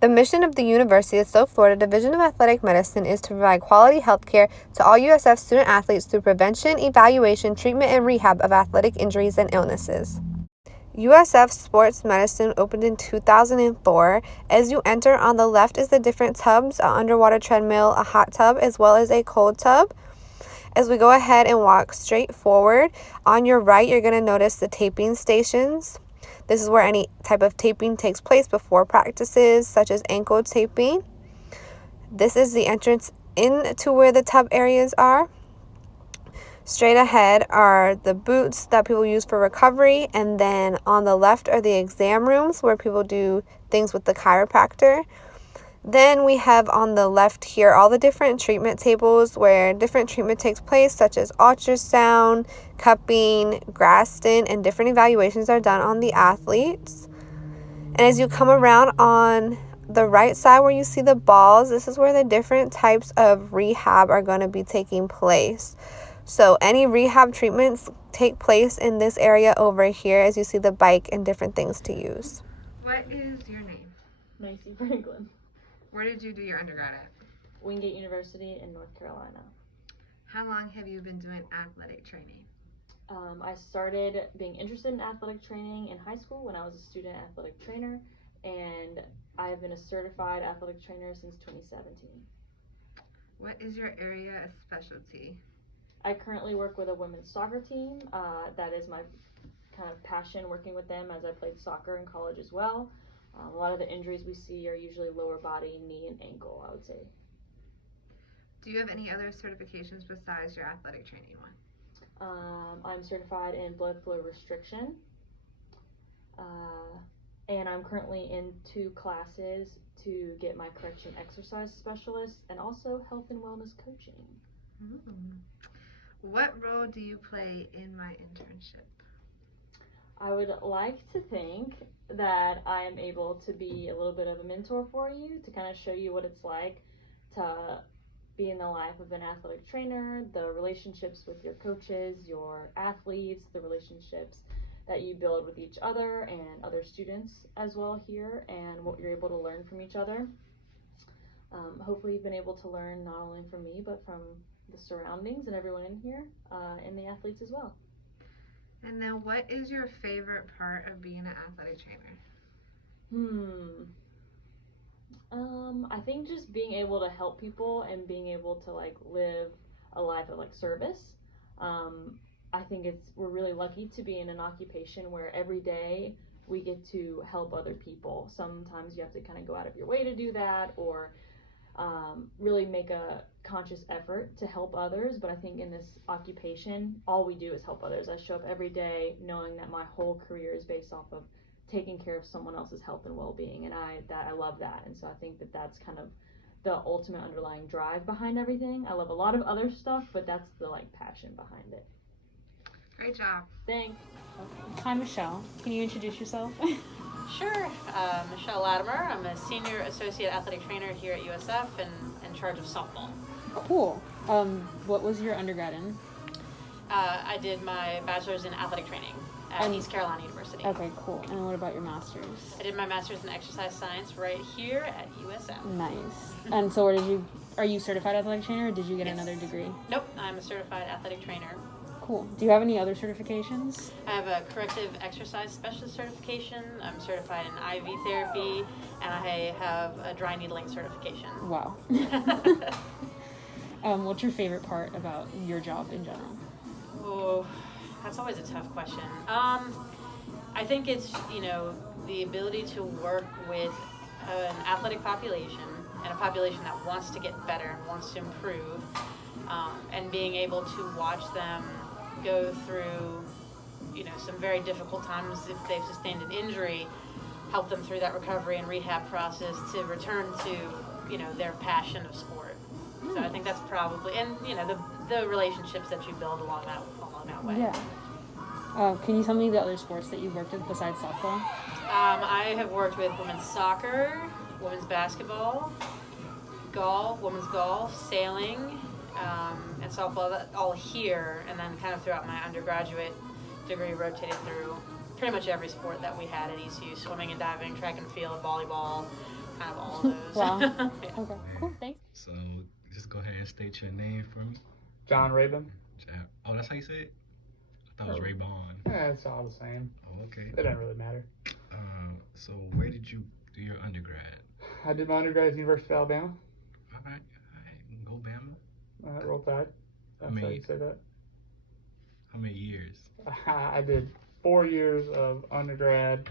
The mission of the University of South Florida Division of Athletic Medicine is to provide quality health care to all USF student athletes through prevention, evaluation, treatment, and rehab of athletic injuries and illnesses. USF Sports Medicine opened in 2004. As you enter, on the left is the different tubs, an underwater treadmill, a hot tub, as well as a cold tub. As we go ahead and walk straight forward, on your right, you're going to notice the taping stations. This is where any type of taping takes place before practices, such as ankle taping. This is the entrance into where the tub areas are. Straight ahead are the boots that people use for recovery, and then on the left are the exam rooms where people do things with the chiropractor. Then we have on the left here all the different treatment tables where different treatment takes place, such as ultrasound, cupping, Graston, and different evaluations are done on the athletes. And as you come around on the right side where you see the balls, this is where the different types of rehab are going to be taking place. So any rehab treatments take place in this area over here as you see the bike and different things to use. What is your name? Macy Franklin. Where did you do your undergrad at? Wingate University in North Carolina. How long have you been doing athletic training? I started being interested in athletic training in high school when I was a student athletic trainer, and I have been a certified athletic trainer since 2017. What is your area of specialty? I currently work with a women's soccer team. That is my kind of passion, working with them, as I played soccer in college as well. A lot of the injuries we see are usually lower body, knee, and ankle, I would say. Do you have any other certifications besides your athletic training one? I'm certified in blood flow restriction, and I'm currently in 2 classes to get my correction exercise specialist and also health and wellness coaching. What role do you play in my internship? I would like to think that I am able to be a little bit of a mentor for you, to kind of show you what it's like to be in the life of an athletic trainer, the relationships with your coaches, your athletes, the relationships that you build with each other and other students as well here, and what you're able to learn from each other. Hopefully you've been able to learn not only from me, but from the surroundings and everyone in here, and the athletes as well. And then what is your favorite part of being an athletic trainer? I think just being able to help people and being able to like live a life of like service. I think we're really lucky to be in an occupation where every day we get to help other people. Sometimes you have to kind of go out of your way to do that, or really make a conscious effort to help others. But I think in this occupation, all we do is help others. I show up every day knowing that my whole career is based off of taking care of someone else's health and well-being, and I love that. And so I think that's kind of the ultimate underlying drive behind everything. I love a lot of other stuff, but that's the like passion behind it. Great job. Thanks. Hi, Michelle. Can you introduce yourself? Sure. Michelle Latimer. I'm a senior associate athletic trainer here at USF and in charge of softball. Cool. What was your undergrad in? I did my bachelor's in athletic training at East Carolina University. Okay, cool. And what about your master's? I did my master's in exercise science right here at USF. Nice. And so are you certified athletic trainer, or did you get another degree? Nope, I'm a certified athletic trainer. Cool. Do you have any other certifications? I have a corrective exercise specialist certification. I'm certified in IV therapy, and I have a dry needling certification. Wow. What's your favorite part about your job in general? Oh, that's always a tough question. I think it's, the ability to work with an athletic population and a population that wants to get better and wants to improve, and being able to watch them go through, some very difficult times if they've sustained an injury, help them through that recovery and rehab process to return to, their passion of sport. So I think that's probably, and the relationships that you build along that way. Yeah. Can you tell me the other sports that you've worked with besides softball? I have worked with women's soccer, women's basketball, women's golf, sailing, and softball, all here, and then kind of throughout my undergraduate degree rotated through pretty much every sport that we had at ECU: swimming and diving, track and field, volleyball, have all of those. Wow. Yeah. Okay, cool, thanks. So just go ahead and state your name for me. John Rabin. Oh, that's how you say it? I thought it was Ray Bond. Yeah, it's all the same. Oh, okay. It doesn't really matter. So where did you do your undergrad? I did my undergrad at the University of Alabama. All right. Go Bama. Roll Tide. That's how you say that. How many years? I did 4 years of undergrad.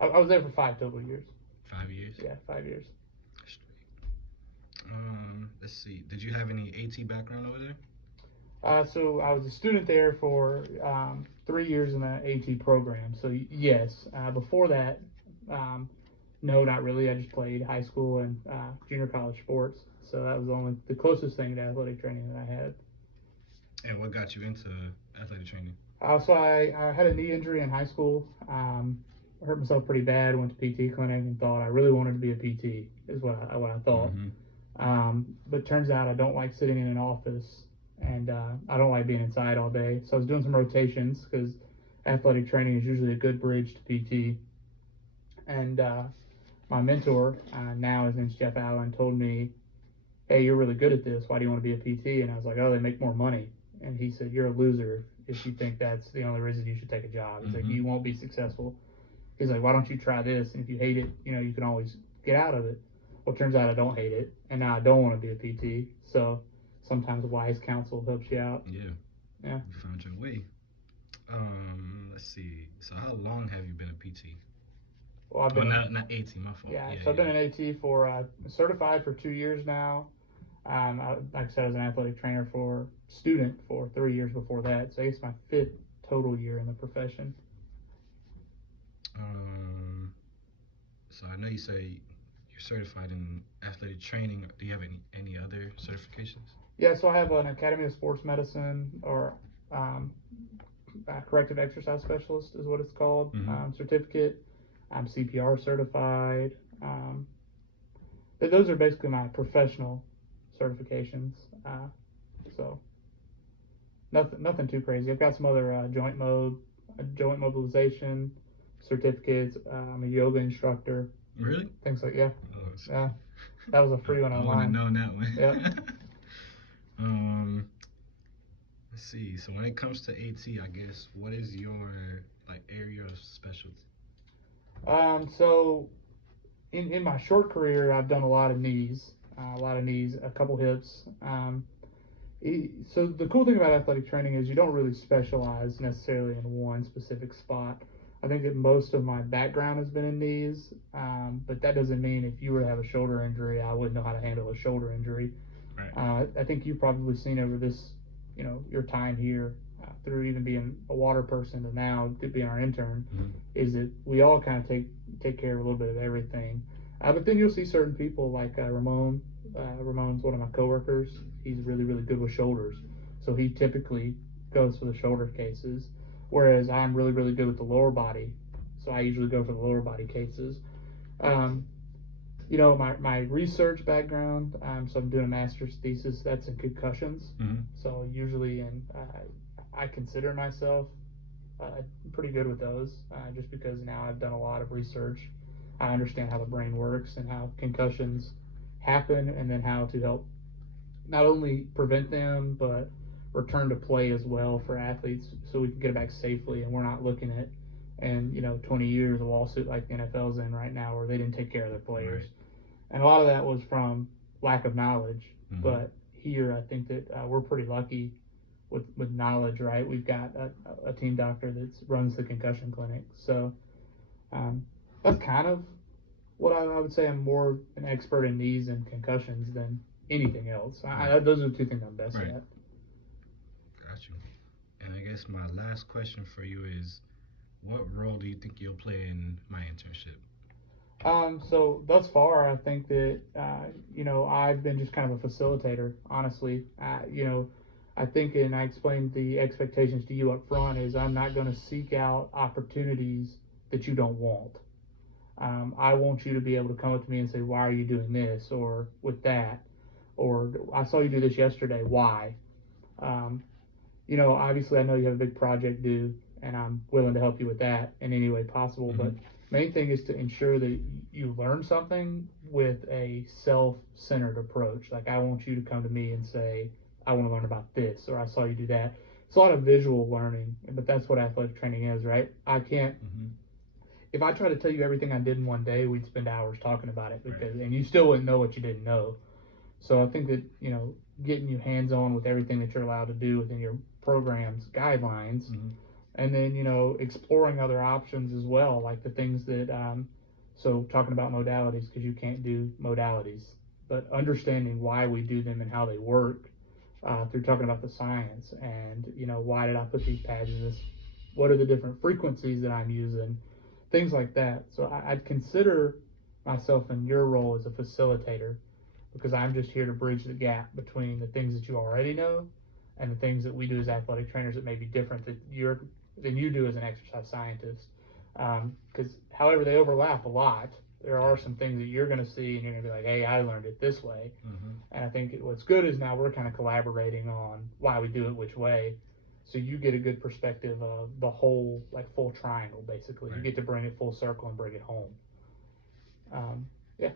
I was there for 5 total years. 5 years? Yeah, 5 years. Let's see. Did you have any AT background over there? So I was a student there for 3 years in the AT program. So yes. Before that, no, not really. I just played high school and junior college sports. So that was the closest thing to athletic training that I had. And what got you into athletic training? So I had a knee injury in high school. I hurt myself pretty bad. Went to PT clinic and thought I really wanted to be a PT. Is what I thought. But turns out I don't like sitting in an office, and I don't like being inside all day. So I was doing some rotations because athletic training is usually a good bridge to PT. And my mentor, now his name's Jeff Allen, told me, "Hey, you're really good at this. Why do you want to be a PT?" And I was like, "Oh, they make more money." And he said, "You're a loser if you think that's the only reason you should take a job." He's like, "You won't be successful." He's like, "Why don't you try this? And if you hate it, you can always get out of it." Well, it turns out I don't hate it, and now I don't want to be a PT. So sometimes wise counsel helps you out. Yeah. Yeah. You found your way. Let's see. So how long have you been a PT? Well, I've been not AT, my fault. Yeah, so I've been an AT for certified for 2 years now. Like I said, I was an athletic trainer for 3 years before that. So I guess my 5th total year in the profession. So I know you say you're certified in athletic training. Do you have any other certifications? Yeah, so I have an Academy of Sports Medicine, or corrective exercise specialist is what it's called, certificate. I'm CPR certified. Those are basically my professional certifications. So nothing too crazy. I've got some other joint mobilization certificates. I'm a yoga instructor. Really? Things like, yeah. Oh, Yeah. That was a free one online. I wouldn't have known that one. Yep. Let's see. So when it comes to AT, I guess, what is your area of specialty? So in my short career, I've done a lot of knees, a couple hips. So the cool thing about athletic training is you don't really specialize necessarily in one specific spot. I think that most of my background has been in knees, but that doesn't mean if you were to have a shoulder injury, I wouldn't know how to handle a shoulder injury. Right. I think you've probably seen over this, your time here, through even being a water person to now being our intern, is that we all kind of take care of a little bit of everything. But then you'll see certain people like Ramon. Ramon's one of my coworkers. He's really, really good with shoulders. So he typically goes for the shoulder cases, whereas I'm really, really good with the lower body. So I usually go for the lower body cases. My research background, so I'm doing a master's thesis, that's in concussions. So usually I consider myself pretty good with those, just because now I've done a lot of research. I understand how the brain works and how concussions happen, and then how to help not only prevent them, but return to play as well for athletes, so we can get it back safely, and we're not looking at 20 years of lawsuit like the NFL's in right now, where they didn't take care of their players. Right. And a lot of that was from lack of knowledge. But here, I think that we're pretty lucky with knowledge, right? We've got a team doctor that runs the concussion clinic. So that's kind of what I would say. I'm more an expert in knees and concussions than anything else. Those are the two things I'm best at. Got you. And I guess my last question for you is, what role do you think you'll play in my internship? So thus far, I think that, I've been just kind of a facilitator, honestly. I think, and I explained the expectations to you up front, is I'm not going to seek out opportunities that you don't want. I want you to be able to come up to me and say, why are you doing this, or with that, or I saw you do this yesterday, why? Obviously I know you have a big project due, and I'm willing to help you with that in any way possible, but Main thing is to ensure that you learn something with a self-centered approach. Like, I want you to come to me and say, I want to learn about this, or I saw you do that. It's a lot of visual learning, but that's what athletic training is, right? I can't. If I try to tell you everything I did in one day, we'd spend hours talking about it, because and you still wouldn't know what you didn't know. So I think that, getting you hands-on with everything that you're allowed to do within your program's guidelines, and then, exploring other options as well, like the things that, so talking about modalities, because you can't do modalities, but understanding why we do them and how they work, through talking about the science, and, why did I put these pads in this? What are the different frequencies that I'm using? Things like that. So I'd consider myself in your role as a facilitator, because I'm just here to bridge the gap between the things that you already know and the things that we do as athletic trainers that may be different than you do as an exercise scientist. Because however they overlap a lot, there are some things that you're going to see and you're going to be like, hey, I learned it this way. And I think what's good is now we're kind of collaborating on why we do it which way. So you get a good perspective of the whole, like, full triangle, basically. You get to bring it full circle and bring it home. Yeah.